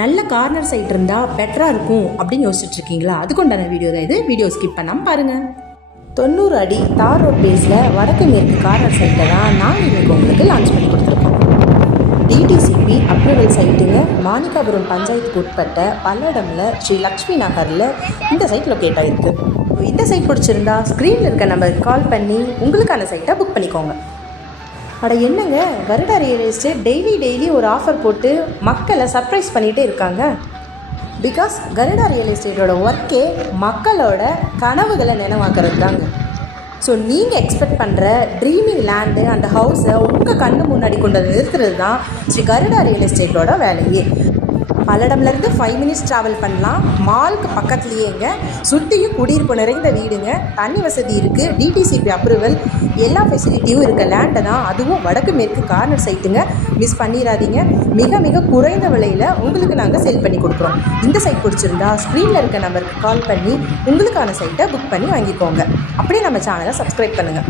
நல்ல corner side இருந்தால் பெட்டராக இருக்கும் அப்படின்னு யோசிச்சுட்டு இருக்கீங்களா? அதுக்குண்டான வீடியோ தான் இது. வீடியோ ஸ்கிப் பண்ணாமல் பாருங்கள். 90 அடி தார் ரோட் பேஸில் வடக்கு மேற்கு கார்னர் சைட்டை தான் நாங்கள் இன்றைக்கி உங்களுக்கு லான்ச் பண்ணி கொடுத்துருக்கோம். DTCP approval சைட்டுங்க. மாணிக்காபுரம் பஞ்சாயத்துக்கு உட்பட்ட பல்லடமில் ஸ்ரீ லக்ஷ்மி நகரில் இந்த சைட் லொக்கேட் ஆகிருக்கு. இந்த சைட் பிடிச்சிருந்தா ஸ்க்ரீனில் இருக்க நம்பருக்கு கால் பண்ணி உங்களுக்கான சைட்டை புக் பண்ணிக்கோங்க. அட என்னங்க, கருடா ரியல் எஸ்டேட் டெய்லி ஒரு ஆஃபர் போட்டு மக்களை சர்ப்ரைஸ் பண்ணிகிட்டே இருக்காங்க. பிகாஸ் கருடா ரியல் எஸ்டேட்டோட ஒர்க்கே மக்களோட கனவுகளை நினைவாக்குறது தாங்க. ஸோ நீங்கள் எக்ஸ்பெக்ட் பண்ணுற ட்ரீமிங் லேண்டு அந்த ஹவுஸை உங்கள் கண்ணு முன்னாடி கொண்டு வந்து நிறுத்துறது தான் ஸ்ரீ கருடா ரியல் எஸ்டேட்டோட வேலையே. பல்லடம்லேருந்து 5 மினிட்ஸ் ட்ராவல் பண்ணலாம். மாலுக்கு பக்கத்துலேயேங்க. சுற்றியும் குடியிருப்பு நிறைந்த வீடுங்க. தண்ணி வசதி இருக்குது. டிடிசிபி அப்ரூவல் எல்லா ஃபெசிலிட்டியும் இருக்க லேண்டை தான், அதுவும் வடக்கு மேற்கு கார்னர் சைட்டுங்க. மிஸ் பண்ணிடாதீங்க. மிக மிக குறைந்த விலையில் உங்களுக்கு நாங்கள் சேல் பண்ணி கொடுக்குறோம். இந்த சைட் பிடிச்சிருந்தா ஸ்க்ரீனில் இருக்க நம்பருக்கு கால் பண்ணி உங்களுக்கான சைட்டை புக் பண்ணி வாங்கிக்கோங்க. அப்படியே நம்ம சேனலை சப்ஸ்கிரைப் பண்ணுங்கள்.